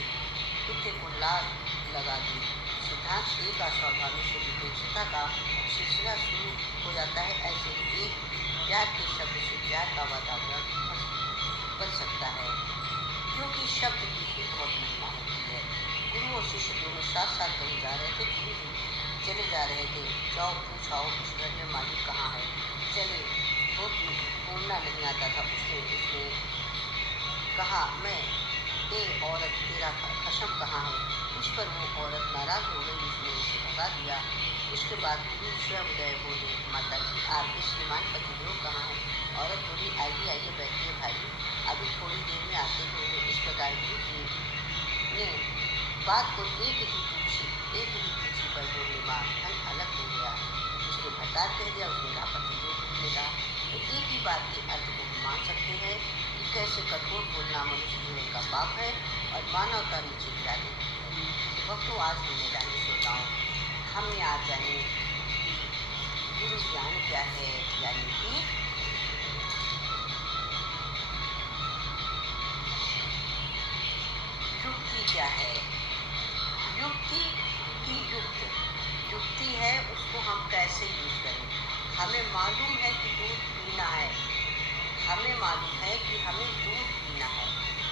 कुत्ते को लात लगा दी। सिद्धांत एक असावधानी से विपेक्षता का सिलसिला शुरू हो जाता है। ऐसे ही एक प्यार के शब्द से प्यार का वातावरण बन सकता है, क्योंकि शब्द की ही बहुत महिमा होती है। गुरु और शिष्य दोनों साथ साथ कहीं जा रहे थे। गुरु जी चले जा रहे थे। जाओ पूछाओ उस घर में मालिक कहाँ है। चले वो बोलना नहीं आता था। उसने कहा, मैं ए औरत तेरा खशम कहाँ है? उस पर वो औरत नाराज हो गई। उसने उसे भगा दिया। इसके बाद गुरु स्वयं गए, बोले माता जी आपके श्रीमान पतिदेव कहाँ है? औरत बोली आइए आइए बैठिए भाई, अभी थोड़ी देर में आते होंगे। इस प्रकार गुरु जी ने बात को एक ही पूछी पर बोले माँ मन अलग हो गया। उसने भरतार कह दिया, उसने कहा पतिदेव ने कहा। तो एक ही बात के अर्थ को हम मान सकते हैं कि कैसे कठोर बोलना मनुष्य जीवन का पाप है और मानवता नीचे गिरा देती है। तो भक्तों आज हमने जाने श्रोताओं, हमने आज जाने कि गुरु ज्ञान क्या है, यानी कि युक्ति क्या है। युक्ति की युक्ति है, उसको हम कैसे यूज करें। हमें मालूम है कि दूध पीना है, हमें मालूम है कि हमें दूध पीना है,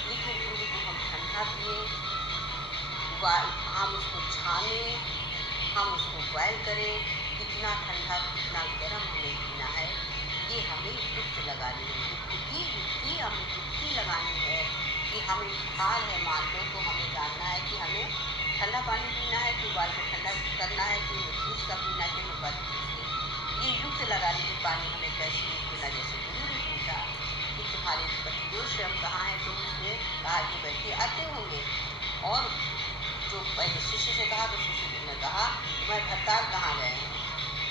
लेकिन दूध को हम ठंडा पिए, हम उसको छाने, हम उसको बॉयल करें, कितना ठंडा कितना गर्म हमें पीना है, ये हमें युक्ति लगानी है। युक्ति हमें युक्ति लगानी है कि हमें बुखार है मान लो, तो हमें जानना है कि हमें ठंडा पानी पीना है कि उबाल के ठंडा करना है कि फ्रिज का पीना है कि उबाल के। ये युक्त लगाने की पानी हमें कैसे पीना। जैसे गुरु ने पूछा कि तुम्हारे पतिदेव स्वयं कहाँ है, तो उसने कहा कि बैठे आते होंगे। और जो पहले शिष्य से कहा तो शिष्य ने कहा मैं भरतार कहाँ गए हैं,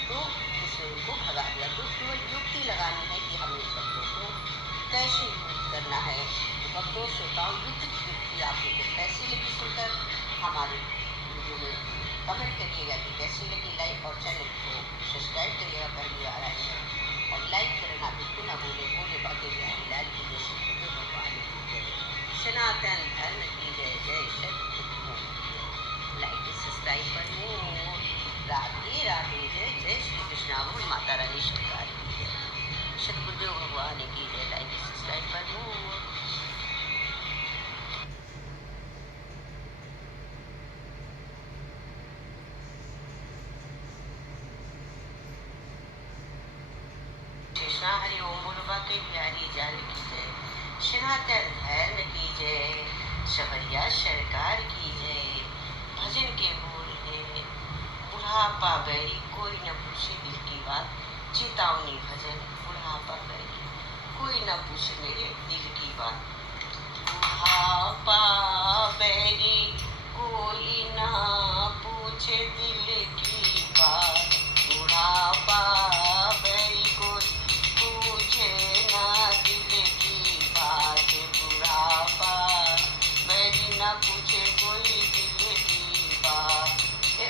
तो उसने उनको भगा दिया। तो केवल युक्ति लगानी है कि हमें शब्दों को कैसे यूज करना है। तो भक्तों श्रोताओं युक्ति आप लोग को कैसी लगी सुनकर हमारे वीडियो में कमेंट करिएगा कि कैसी लगी। लाइक और चैनल को सब्सक्राइब करिएगा पहली बार आए हैं, और लाइक करना बिल्कुल ना भूले। बोले बाकी बिहारी लाल की जय, श्री गुरु भगवान की जय, सनातन धर्म की जय, जय सतगुरु। लाइक सब्सक्राइब पर मोर। राधे राधे, जय जय श्री कृष्णा, बोल माता रानी सरकार की जय, सतगुरुदेव भगवान की जय। लाइक सब्सक्राइब पर मोर। कृष्णा हरि ओम, बोलो बाके प्यारी जान की जय, सनातन धर्म की जय, सवरिया सरकार की जय। भजन के बोल है बुढ़ापा बैरी, कोई न पूछे दिल की बात, चेतावनी भजन बुढ़ापा बैरी, कोई न पूछे मेरे दिल की बात। बुढ़ापा बैरी कोई ना पूछे दिल की बात, बुढ़ापा बैरी कोई पूछे ना दिल की बात, बुढ़ापा बैरी ना पूछे कोई दिल की बात।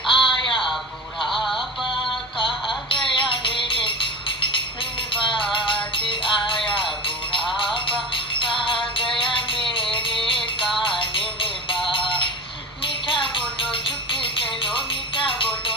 आया बुढ़ापा कहा गया मेरे बात, आया बुढ़ापा कहा गया मेरे कान में बात। मीठा बोलो झुक चलो, मीठा बोलो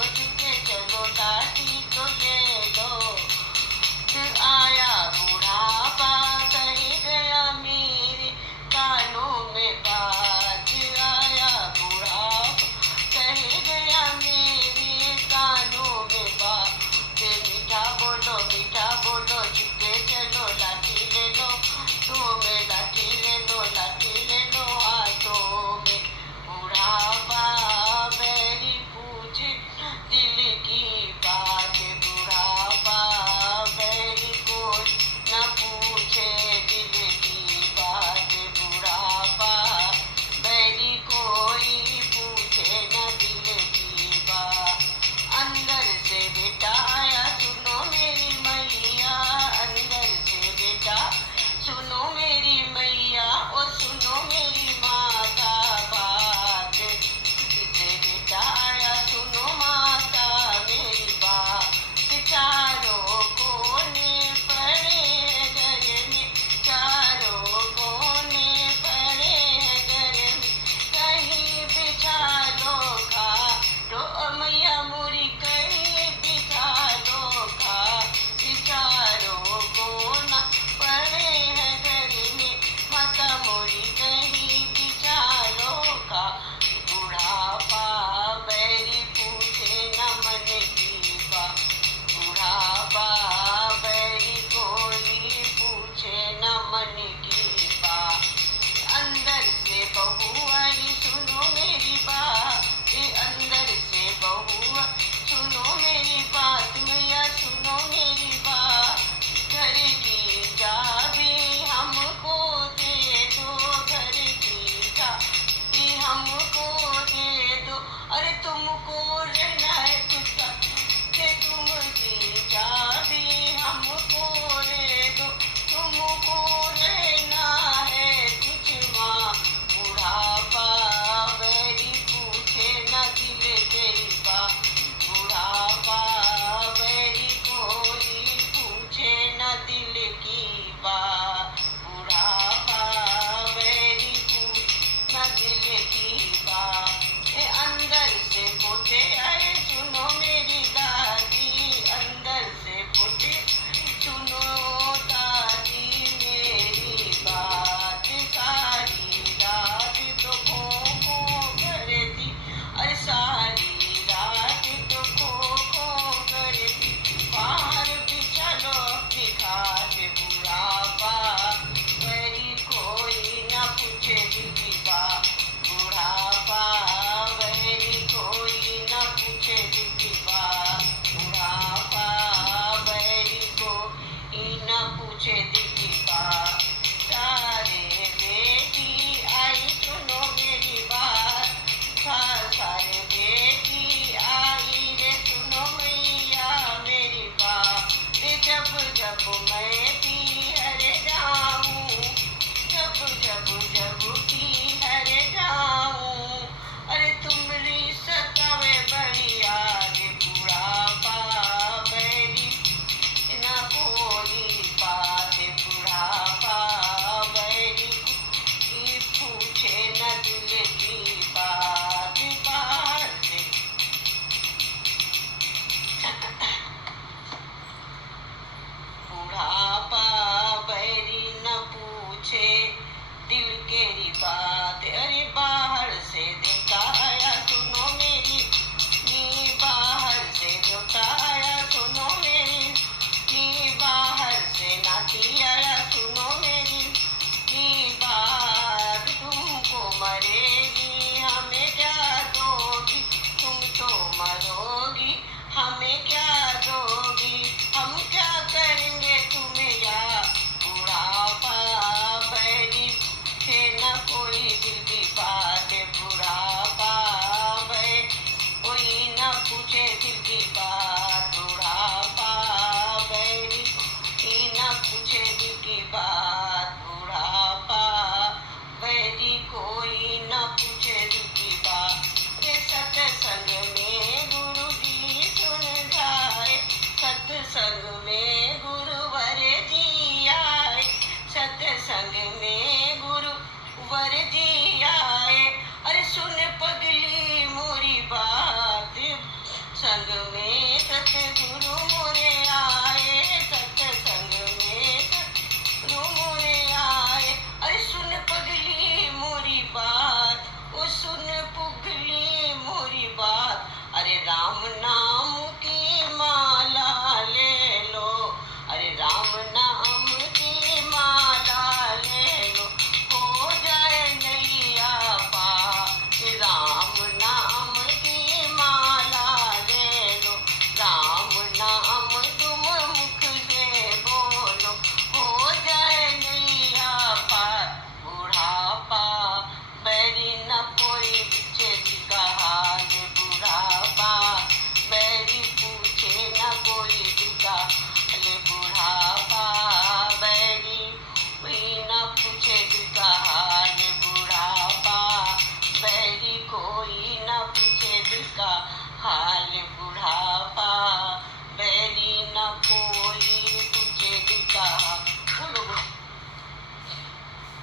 में सतगुरु मोरे आए, सत्संग में सतगुरु मोरे आए। अरे सुन पगली मोरी बात, ओ सुन पगली मोरी बात, अरे राम नाम की माला ले लो, अरे राम नाम की माला ले लो, हो जाए नैया पार। राम नाम की माला ले लो, राम नाम तुम मुख से बोलो, हो जाए नैया पार। बुढ़ापा बैरी न कोई पूछे जिसका हाल, बुढ़ापा बैरी पूछे न कोई जिसका हाल, बुढ़ापा बैरी कोई न पूछे जिसका हाल, बुढ़ापा बैरी कोई न पूछे जिसका हाल, बुढ़ापा बैरी न कोई पूछे जिसका हाल। बोलो बोलो।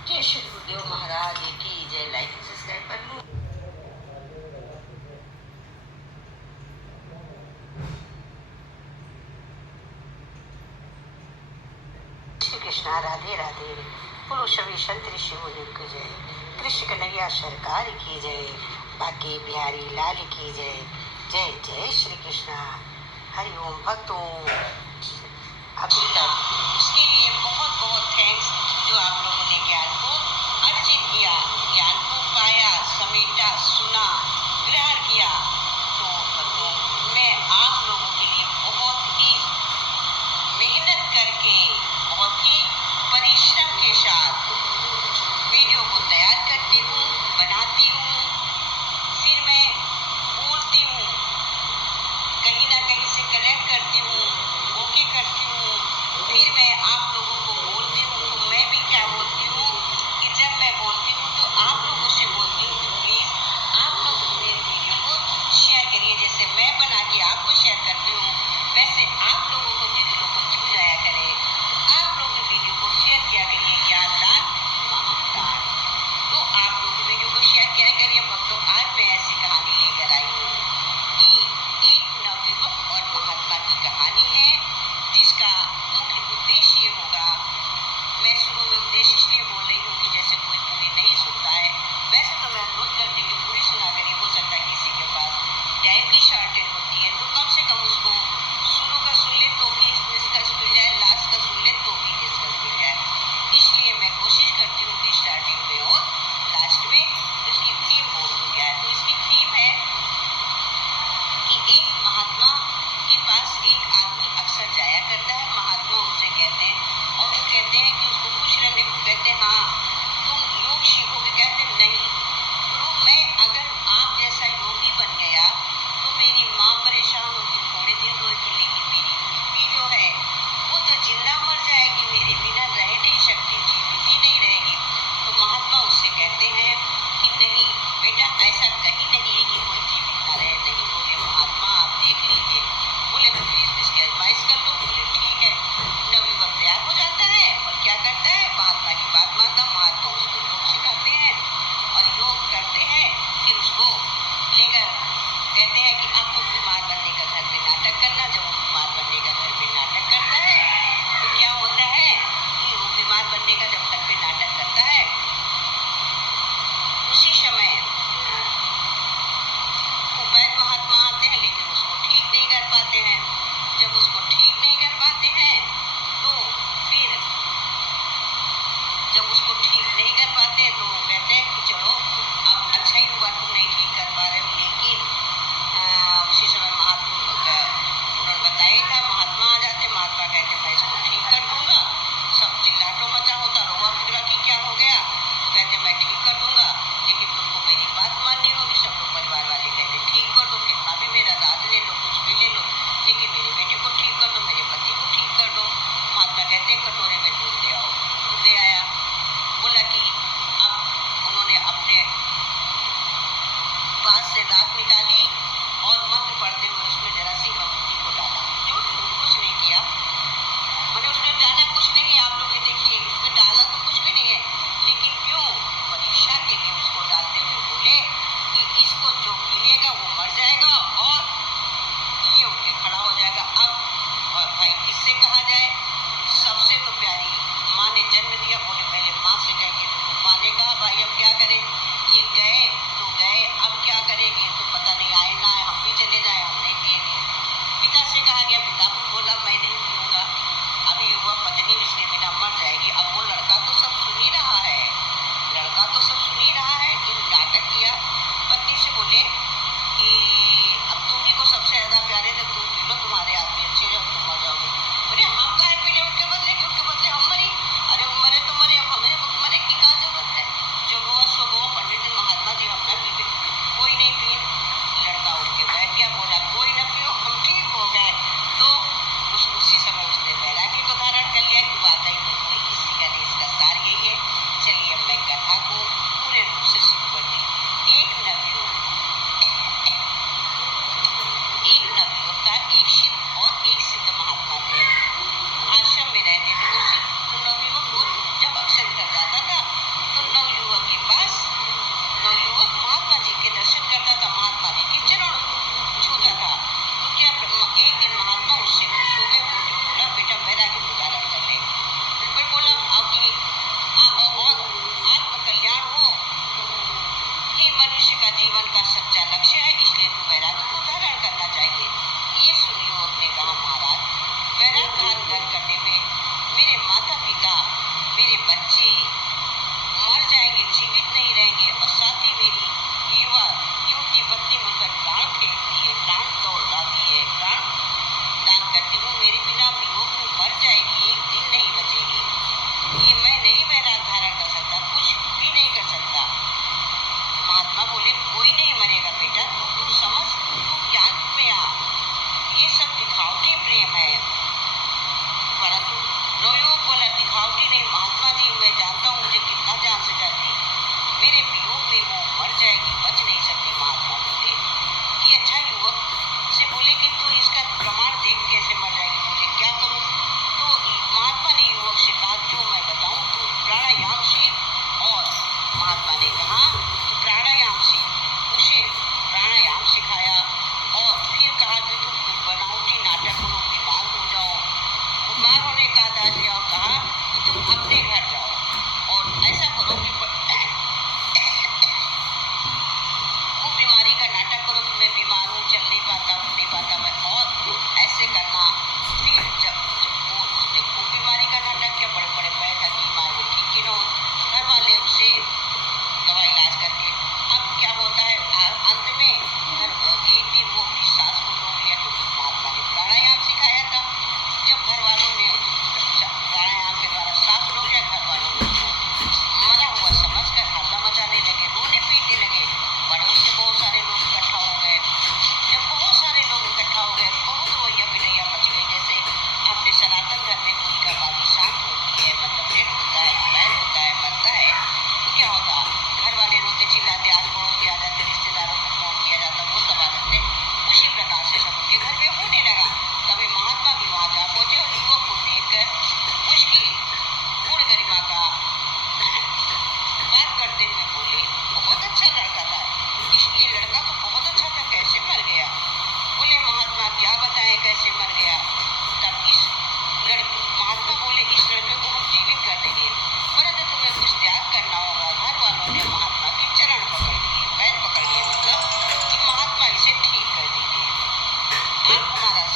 जय श्री गुरुदेव महाराज की जय। लाइक सब्सक्राइब कर लो। श्री कृष्णा राधे राधे। बोलो सभी संत ऋषि मुनि की जय। कृष्ण कन्हैया सरकार की जय। बाकी बिहारी लाल की जय। जय जय श्री कृष्णा। हरि ओम भक्तों। अभी तक इसके लिए बहुत बहुत थैंक्स जो आप लोगों ने ज्ञान को अर्जित किया, ज्ञान को पाया, समेटा, सुना, ग्रहण किया। तो भक्तों, मैं आप लोगों के लिए बहुत ही मेहनत करके, बहुत ही परिश्रम के साथ वीडियो को तैयार करती हूँ, बनाती हूँ, फिर मैं बोलती हूँ, कहीं ना कहीं से कनेक्ट करती हूँ, ओके करती हूँ, फिर मैं आप लोगों को बोलती हूँ। तो मैं भी क्या बोलती हूँ कि जब मैं बोलती हूँ तो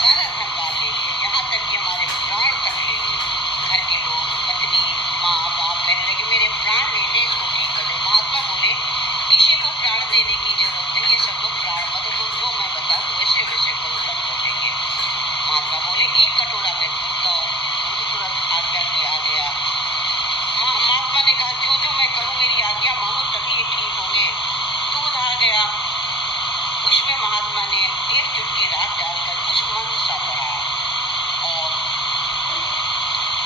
सारा धन बांट ले लिए, यहाँ तक कि हमारे प्राण तक ले लिए। घर के लोग, पत्नी, माँ बाप कहने लगे मेरे प्राण ले ले, इसको ठीक कर दे। महात्मा बोले किसी को प्राण देने की जरूरत नहीं है, सब लोग प्राण मत दो, जो मैं बताऊँ वैसे वैसे करो तब लौटेंगे। महात्मा बोले एक कटोरा में दूध लाओ। दूध तुरंत आज्ञा की आ गया। महात्मा ने कहा जो जो मैं करूँ मेरी आज्ञा मानो तभी ये ठीक होंगे। दूध आ गया, उसमें महात्मा ने एक चुटकी राख डालकर कुछ मंत्र सा पढ़ा और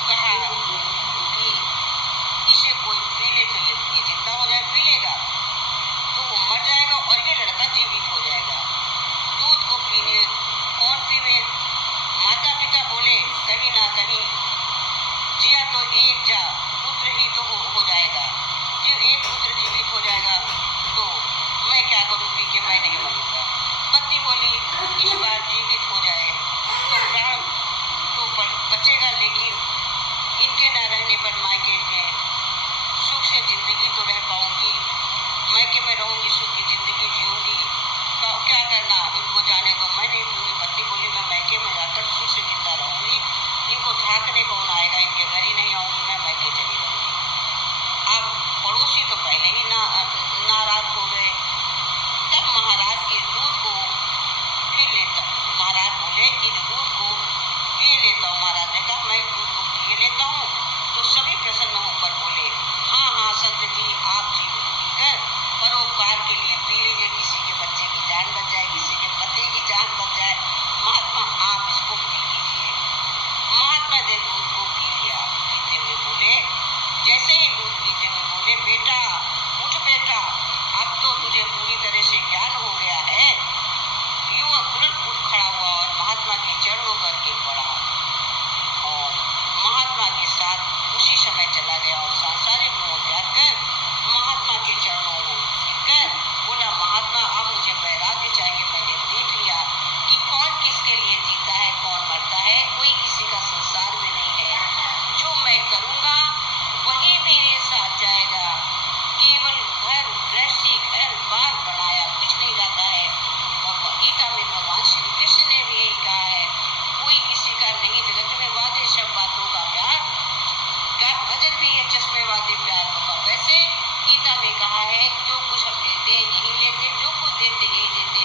कहा कि इसे कोई पी ले तो ये जिंदा हो जाए, पी लेगा तो वो मर जाएगा और ये लड़का जीवित हो जाएगा। दूध को पीने कौन पीवे? माता पिता बोले कहीं ना कहीं जिया तो एक जा, पुत्र ही तो हो जाएगा। जब एक पुत्र जीवित हो जाएगा तो मैं क्या करूं पी के, मैं नहीं मरूंगा। पत्नी बोली इस बार जीवित हो जाए तो प्राण तो बचेगा, लेकिन इनके न रहने पर मायके में सुख से जिंदगी तो रह पाऊंगी, मायके में रहूंगी, सुख की जिंदगी जीऊंगी, क्या करना, इनको जाने दो, मैं नहीं पीऊंगी। पत्नी बोली मैं मायके में जाकर सुख से जिंदा रहूंगी, इनको झांकने कौन आएगा, इनके घर ही नहीं आऊंगी, मैं मायके चली रहूंगी। अब पड़ोसी तो पहले ही नाराज हो गए। तब महाराज इस दूध को पी लेता, महाराज बोले इस दूध को पी लेता हूँ। महाराज ने कहा मैं दूध को पी लेता हूँ। तो सभी प्रसन्न होकर बोले हाँ हाँ संत जी आप जी पीकर परोपकार के लिए पी लीजिए, किसी के बच्चे की जान बच जाए, किसी के पति की जान बच जाए, महात्मा आप इसको पी लीजिए। महात्मा ने दूध को पी लिया। पीते हुए बोले, जैसे ही दूध पीते हुए बोले बेटा उठ बेटा, अब तो तुझे पूरी तरह से ज्ञान हो गया है। युवक तुरंत उठ खड़ा हुआ और महात्मा के चरणों करके पड़ा और महात्मा के साथ उसी समय चला गया और सांसारिक मोह त्याग कर महात्मा के चरणों को गिरकर बोला महात्मा अब मुझे वैराग्य चाहिए, मैंने देख लिया कि कौन किसके लिए जीता है कौन मरता है, कोई किसी का संसार में नहीं है, जो मैं करूँगा वही मेरे साथ जाएगा। केवल घर गृहस्थी घर बार बनाया कुछ नहीं जाता है। और गीता में भगवान श्री कृष्ण ने भी यही कहा है कोई किसी का नहीं, जगत में वादे सब बातों का प्यार, भजन भी है चश्मे वादे प्यार का। वैसे गीता में कहा है जो कुछ हम लेते हैं यही लेते, जो कुछ देते यही देते,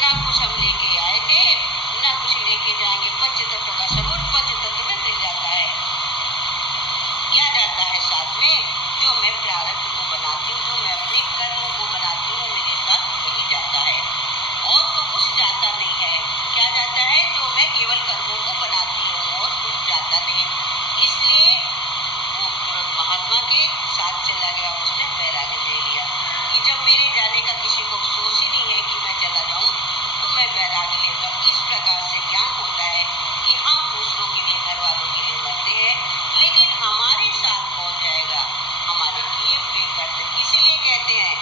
ना कुछ हम लेके आए थे ना कुछ लेके जाएंगे। पंचतत्व का सबूत पंचतत्व में मिल जाता है, क्या जाता है साथ में, जो मैं प्रारब्ध को बनाती हूँ, जो मैं अपने कर्मों को बनाती हूँ मेरे साथ वही जाता है और तो कुछ जाता नहीं है। क्या जाता है? जो मैं केवल कर्मों को बनाती हूँ और कुछ जाता नहीं। इसलिए वो तुरंत महात्मा के साथ चला गया और उसने वैराग्य ले लिया कि जब मेरे जाने का किसी को अफसोस ही नहीं है कि मैं चला जाऊँ तो मैं वैराग्य लेता हूँ। इस प्रकार से ज्ञान होता है कि हम दूसरों के लिए घर वालों के लिए मरते हैं, लेकिन हमारे साथ कौन जाएगा, हमारे किए हुए कर्तव्य। इसीलिए कहते हैं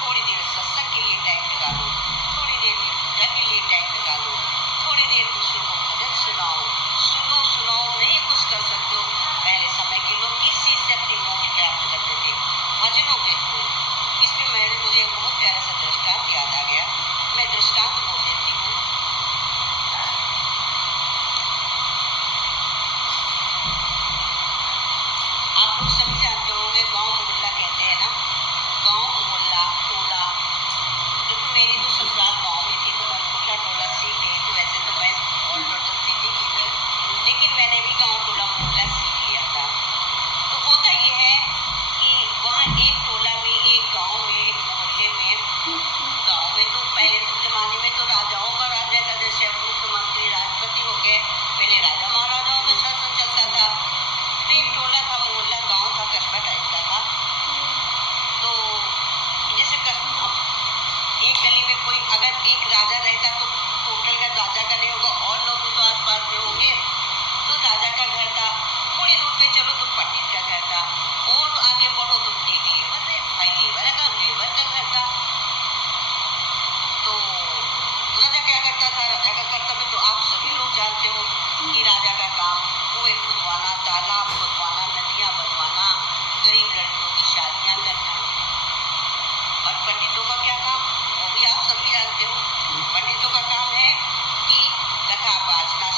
थोड़ी देर सत्संग के लिए टाइम निकालो, थोड़ी देर की पूजा के लिए टाइम निकालो, थोड़ी देर दूसरों को भजन सुनाओ, सुनाओ नहीं कुछ कर सकते हो। पहले समय के लोग किस चीज से अपनी मोक्ष प्राप्त करते थे? भजनों के थ्रू। इस पे मुझे बहुत प्यारा सा दृष्टांत याद आ गया, मैं दृष्टांत बोल देती हूँ। आप लोग सभी जानते होंगे गांव मोहल्ला कहते हैं ना, गांव मोहल्ला टोला। क्योंकि मेरी तो ससुराल गांव में थी तो मैं मोहल्ला टोला सीख गई थी। वैसे तो मैं और टोटल सिटी की थी, लेकिन मैंने भी गांव टोला मोहल्ला सीख लिया था। तो होता ये है कि वहाँ एक टोला में एक गांव में एक मोहल्ले में, गांव में तो पहले तो जमाने में तो राजाओं का राज्य था, जैसे अब मुख्यमंत्री राष्ट्रपति हो गए, पहले राजा महाराजाओं का शासन चलता था। तो एक टोला था, मोहल्ला गांव था, कस्बा टाइप का था। तो जैसे एक गली में कोई अगर एक राजा रहता तो टोटल घर राजा का नहीं होगा, और लोग भी तो आसपास में होंगे। तो राजा का घर था, थोड़ी दूर पे चलो तो पंडित का घर था, और आगे बढ़ो तो एक लेबर है, भाई लेबर का घर था। तो राजा क्या करता था, राजा का कर्तव्य तो आप सभी लोग जानते हो कि राजा का काम कुएं खुदवाना, तालाब खुदवाना, नदियां बनवाना, गरीब लड़कियों की शादियां करना। और पंडितों का क्या काम, वो भी आप सभी जानते हो। पंडितों का काम है कि कथा वाचना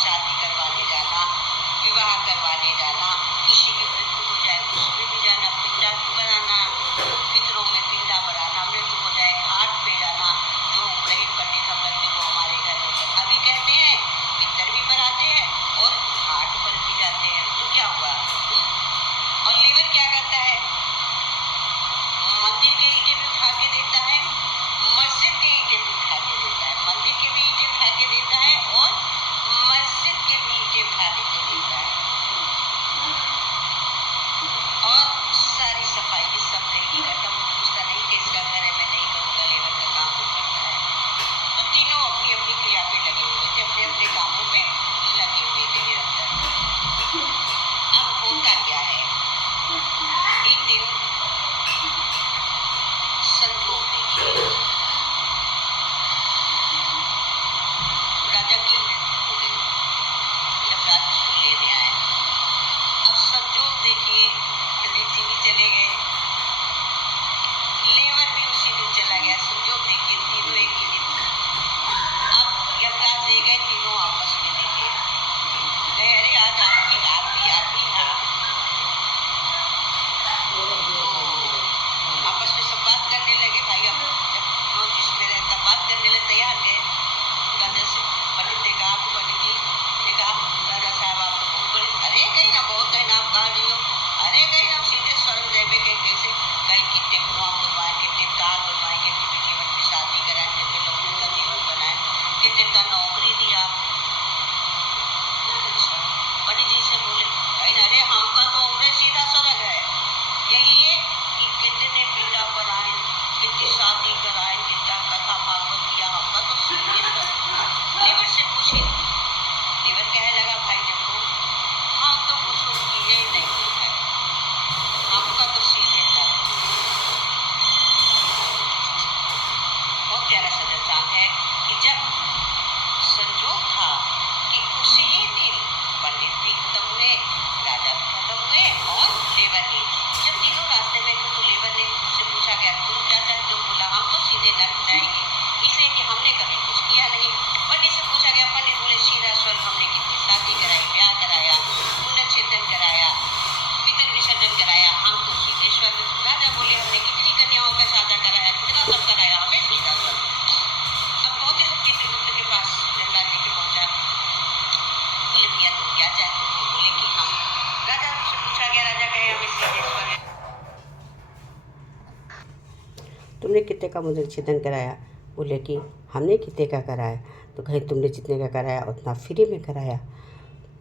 तुमने कितने का मुद्रा छेदन कराया? बोले कि हमने कितने का कराया? तो कहे तुमने जितने का कराया उतना फ्री में कराया,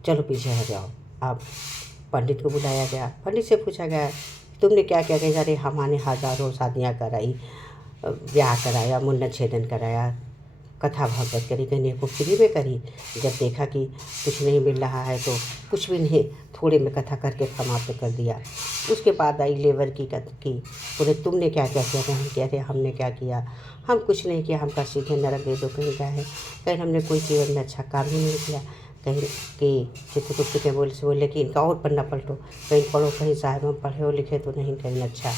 चलो पीछे आ जाओ। अब पंडित को बुलाया गया, पंडित से पूछा गया तुमने क्या क्या कहा? अरे हमने हज़ारों शादियाँ कराई, ब्याह कराया, मुंडन छेदन कराया, कथा भागवत करी, कहने को फ्री में करी। जब देखा कि कुछ नहीं मिल रहा है तो कुछ भी नहीं, थोड़े में कथा करके समाप्त कर दिया। उसके बाद आई लेबर की बोले तुमने क्या क्या किया? कहीं कहते हमने क्या किया, हम कुछ नहीं किया, हमका सीधे नरक दे दो। कहीं क्या है, कहीं हमने कोई जीवन में अच्छा काम ही नहीं किया। कहीं कि चित्रगुप्त के बोले कि इनका और पन्ना पलटो, कहीं पढ़ो, कहीं साहब हम पढ़े हो लिखे तो नहीं, कहीं अच्छा,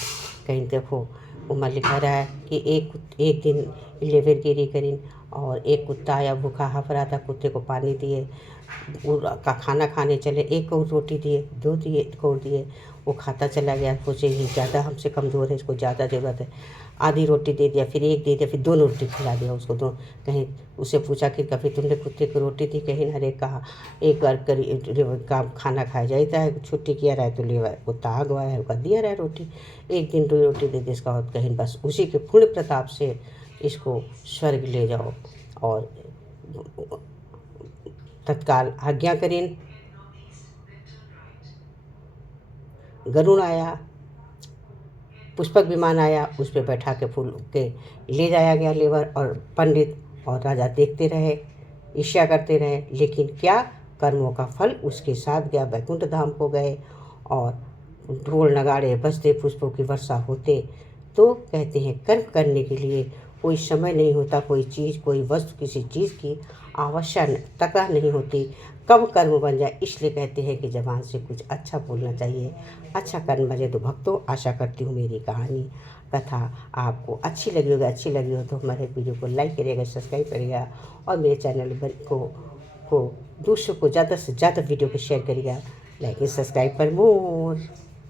कहीं देखो उमा लिखा रहा है कि एक दिन लेबर गिरी करीन और एक कुत्ता आया भूखा हाफ रहा था, कुत्ते को पानी दिए, का खाना खाने चले, एक कौर रोटी दिए, दो दिए कौर दिए, वो खाता चला गया। सोचे ये ज़्यादा हमसे कमज़ोर है, इसको ज़्यादा ज़रूरत है, आधी रोटी दे दिया, फिर एक दे दिया, फिर दोनों रोटी खिला दिया उसको। दो कहीं उससे पूछा कि कभी तुमने कुत्ते को रोटी दी? कहीं अरे कहा एक बार काम खाना खाया जाता है, छुट्टी किया रहा है तो ले कुत्ता आ गया है, उसका दिया रहा है रोटी, एक दिन दो रोटी दे दी इसका। कहीं बस उसी के पुण्य प्रताप से इसको स्वर्ग ले जाओ। और तत्काल आज्ञा करें। गरुड़ आया, पुष्पक विमान आया, उस पर बैठा के फूल के ले जाया गया लेबर और पंडित, और राजा देखते रहे, ईर्ष्या करते रहे। लेकिन क्या, कर्मों का फल उसके साथ गया, वैकुंठ धाम को गए और ढोल नगाड़े बजते, पुष्पों की वर्षा होते। तो कहते हैं कर्म करने के लिए कोई समय नहीं होता, कोई चीज़, कोई वस्तु, किसी चीज़ की आवश्यकता नहीं होती, कब कर्म बन जाए। इसलिए कहते हैं कि ज़बान से कुछ अच्छा बोलना चाहिए, अच्छा कर्म बने। तो भक्तों, आशा करती हूँ मेरी कहानी कथा आपको अच्छी लगी होगी। अच्छी लगी हो तो हमारे वीडियो को लाइक करिएगा, सब्सक्राइब करिएगा और मेरे चैनल को दूसरों को ज़्यादा से ज़्यादा वीडियो को शेयर करिएगा। Like and subscribe for more.